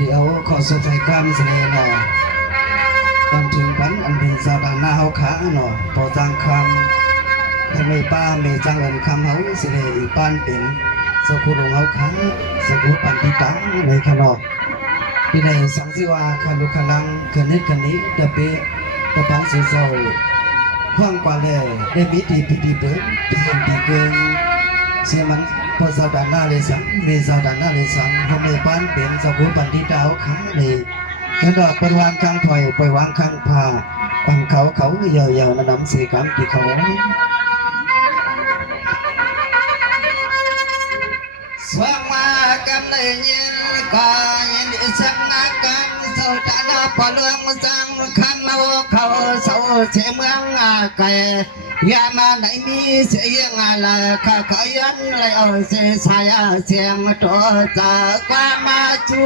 เดี๋ยวขอสุดใจความเสนอหน่อยตอนถึงปันอันเป็นสาวดานหน้าเฮาขาหน่อยพอจังคำให้ไม่ป้าไม่จังเอินคำเฮาเสนออีป้านเป็นสกุลงเฮาขาสกุลปันติตังในขนอกที่ในสังสิวาคันลุคันลังเกินนิดกันนี้ตะเปะตะปังสีโซห้องกว่าเลยได้มีตีปีตีเปิดตีเห็นตีเกินเสียมันพอสาวดานหน้าเลยสังมีสาวดานหน้าเลยสังทำในป้านเป็นสกุลปันติตาเฮาขาเลยกันดอกเป็นวางข้างถอยไปวางข้างพาปังเขาเยาวๆน้ำสีกำที่เขาสว่างมากันเลยยินก็ยินดีสักนักกันเสาตาลาพอเรื่องจังขันเอาเขาเสาเชเมืองไก่ยามาไหนมีเสียงอะไรข้าขยันเลยเอาเสียสายเสียงตัวจากความมาจู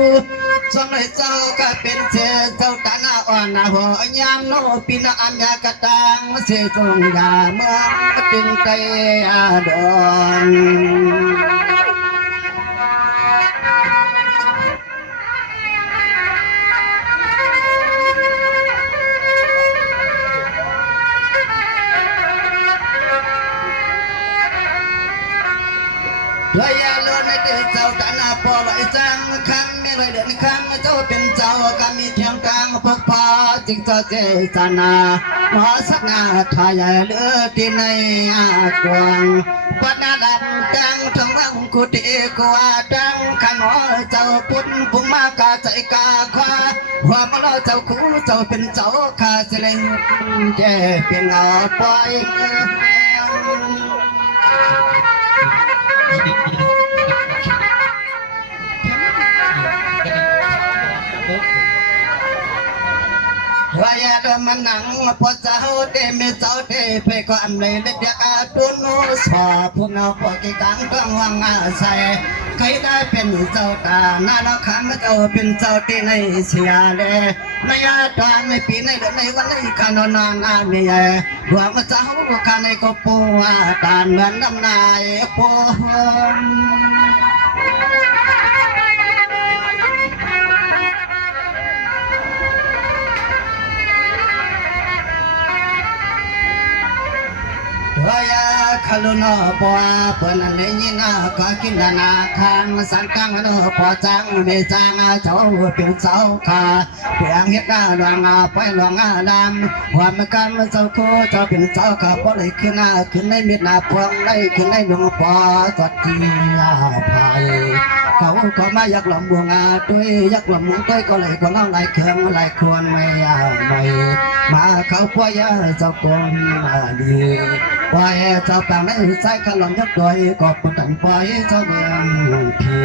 สมัยเจ้าก็เป็นเสียเจ้าตาหน้าอ่อนหัวยามโนปีนาอัญญากตังเสียจงยาเมืองตึงใจดอนด้วยยาโลนเดือดเจ้าตาหน้าพอลอยจังคำไม่เลยเดินคำเจ้าเป็นเจ้าก็มีเทียงกลางพกพาจิงเจ้าเจตนาหมอสักนาทายเลือที่ในกวางปนาดังจังทั้งวังคุติกว่าจังขันหอเจ้าปุ่นปุ่มมากาใจกาควาหัวมาล้อเจ้าคู่เจ้าเป็นเจ้าขาเสลงเจเป็นปล่อยวายาดมันหนังพอเจ้าเดไม่เจ้าเดไปก็อันเลยเด็กอาตุนสวาผู้เงาพอกี่กังต้องวางอาศัยเคยได้เป็นเจ้าตาหน้าเราขังเจ้าเป็นเจ้าที่ในเสียเลยไม่อาตอนในปีในเดือนในวันในการนอนอาเมียดวงเจ้าข้าในก็ปูตานเหมือนน้ำนายพงวายาขลุนปัวปนันยินาก็กินนาคังสังกังนพอจังไม่จังเจ้าเป็นเจ้าขาเพียงเฮ็ดหลวงไปหลวงดำความกันเจ้าคู่เจ้าเป็นเจ้าขาพอเลยขึ้นในมิตรนาพวงได้ขึ้นในหลวงพ่อสัตย์ภัยเขาก็มาอยากหลอมบัวงาด้วยอยากหลอมด้วยก็เลยก็เล่าหลายเครื่องหลายคนไม่มาเขาพ่อยาเจ้าคนดีปล่อยเจ้าต่างในใจขลุ่นยักษ์ด้วยก็ปตันปล่อยเจ้าเมืองพี่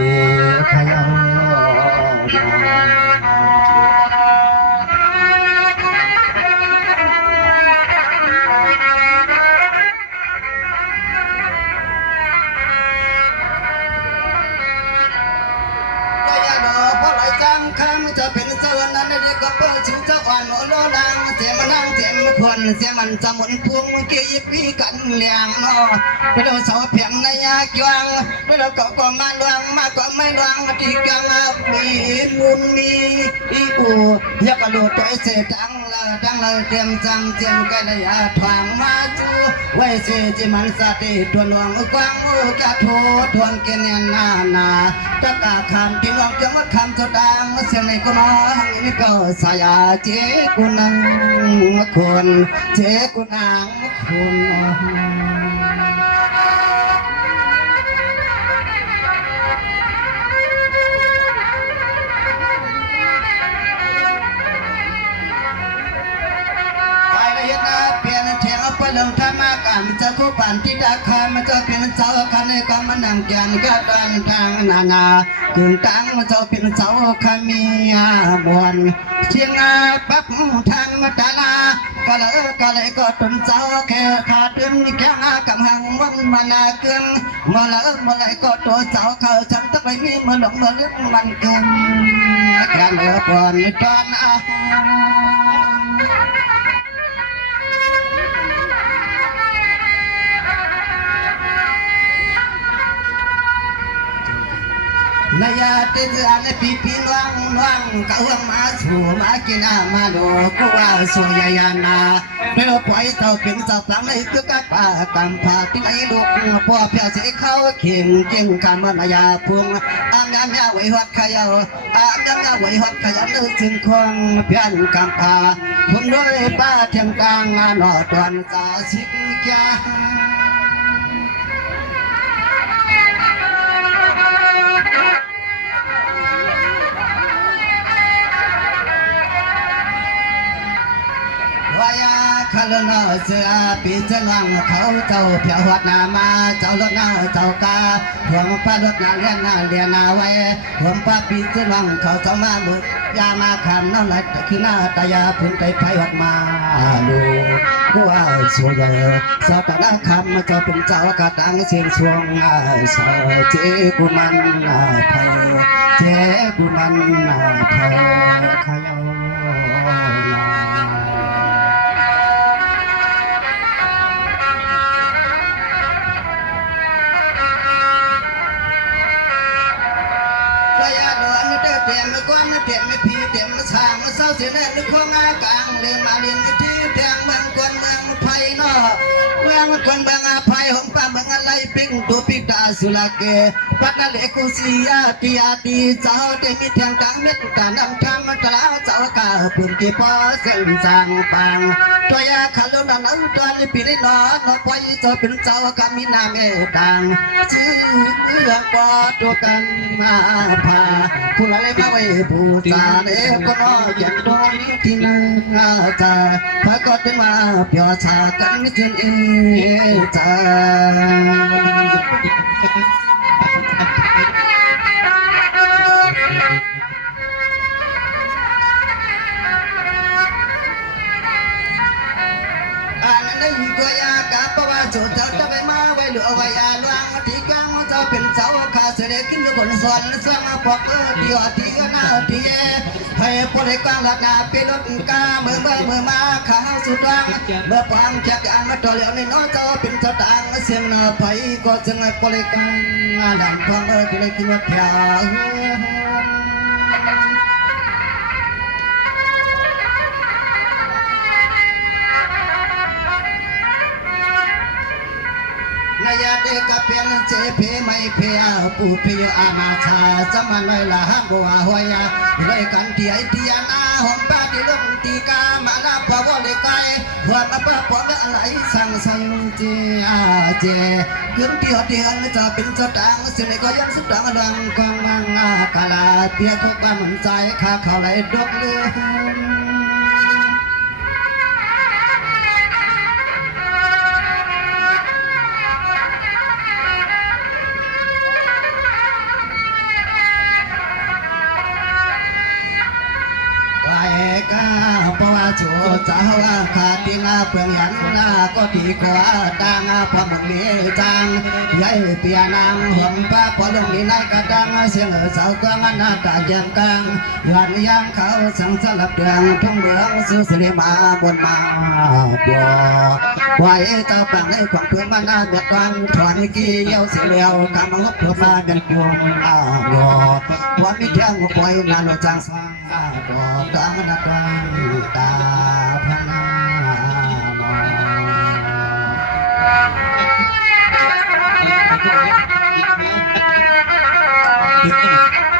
ขยาวจะเป็นเจ้านั้นได้ก็เปิดชิงเจ้าอ่อนโลลังเสียมันนั่งเสียมันควรเสียมันจะหมุนพวงเกี่ยวปีกันเลี้ยงนอไปดูเสาเพียงในยาจวงไปดูก็มาดวงมาก็ไม่ดวงที่กังมีมุนมีอีอูอยากกระโดดตัวเสดังเลยเตรียมจังเตรียมกันเลยทางมาจูไว้เสียจิมันสติตัวหลวงกว้างกระโถทวนเกณฑ์นาตะกาคำที่หลวงจะมาคำสดางเสียงในกุนนี่ก็สายเจกุนังคนเจกุนังคนเรื่องธรรมะกันจะคู่ปันที่ตาคอยมันจะเป็นเจ้าคันในกำมันนั่งแกนก็ดันทางนาคืนตังมันจะเป็นเจ้าขมีบวนเชียงปักทางมาตาลาก็เลยก็ต้นเจ้าแค่ขาดดึงแค่กำหังวันมานาเกินมาเลยก็ตัวเจ้าเขาฉันต้องไปมีมาหลงมาลึกมันเกินแค่เหลือก่อนตอน นายาเตจานปีปีวังวังกะวังมาสู่มากินามาโลกูว่าสุยายานาเมื่อปล่อยเต่าเป็นเต่าฟังในคือกะป่ากำพาที่ไหนลูกพ่อเพียเสเข้าเข่งเก่งการมายาพวงอามยามยาไว้หัดขยาวอามยามยาไว้หัดขยันนึกถึงควงเพียนกำพาคุณด้วยป้าเทียมกลางงานหอดวันตาสิกยา วายาคาลนาเสือปีเจลังเขาเจ้าเพียวหัดนามาเจ้ารถนาเจ้ากาห่วงป้ารถนาเลียนนาเลียนาไว้ห่วงป้าปีเจลังเขาเจ้ามาหมึกยามาคำน้ำไหลคือหน้าตายาพุ่นไปไพหัดมาลูกูว่าสวยสาวตาดังคำเจ้าเป็นเจ้ากระดังเสียงสวงสาวเจ้กูมันไพเจ้กูมันไพขยา เตียมก้อนเตียมไม่พีเตียมสางเศร้าเสียแน่ลึกข้องากลางเรียนมาเรียนที่เตียงเมืองกวนเมืองไผ่นอเมืองกวนเมืองอภัยหงป้าเมืองอะไรปิ้งตัวปิดาสุลาเกปัตตะเลกุสียาติยาติเจ้าเดมีเทียงกลางเม็ดการนำทำมันตลาเจ้ากาปุ่นที่พอเส้นสางปังตัวยาขันลุนันตัวนี้ปีนี้นอนปล่อยเจ้าเป็นเจ้ากามินาเมตังชื่อเรื่องปอตัวกันมาพาผู้ละเลมาไว้ผู้จาเด็กก็น้อยอย่างตรงที่นั่งจาพระก็จะมาเปียชากันมิถินเอจาตัวยากาปว่าจุดเจ้าจะไปมาไว้หรือเอาไว้ยาลวงที่กลางเจ้าเป็นเจ้าข้าเสด็จขึ้นอยู่บนสวรรค์สร้างปอกเดียวที่หน้าที่ให้พลกลางหลักนาเป็นรถกาเมื่อมาข้าวสุดรังเมื่อฟังแขกอันมาต่อเหลียวในน้องเจ้าเป็นเจ้าต่างเสียงนาไปก็จึงพลกลางดังฟังที่เลยคิดว่าเพีย นายาเด็กเพียงเจเพไม่เพียปูพิยอามาชาสมันไม่ละหับัวหัวยาเลยกันที่ไอที่ยานาหอมป้าที่ลงตีกามาลาพาวเลยไกหัวมาป้าปอมอะไรสั่งสังเจียเจขึ้นที่หัวที่หันจะเป็นเจ้าต่างสิ่งก็ยังสุดดังดังกองมังกาลาเพียทุกบ้านใจข้าเขาเลยดกเลือก้าเพราะว่าจูเจ้าว่าขาดที่นาเพื่อนยันนาก็ดีกว่าดังพอมึงมีจังยัยเปียนางหอมป้าพอลงนี้นายกระดังเสียงสาวก็มันนาตาเยี่ยมกลางหลันยางเขาสังสลับเดืองทุ่งเมืองสุสลิมาบนมาบัวไว้เจ้าปังในความเพื่อนมานาเดือดร้อนถอนกี้เยี่ยวเสียเลี้ยวกำลังเพื่อมาเป็นพวงบัววันนี้เที่ยงปล่อยงานเราจังสร้างบัวกลางนาตาตาพนาม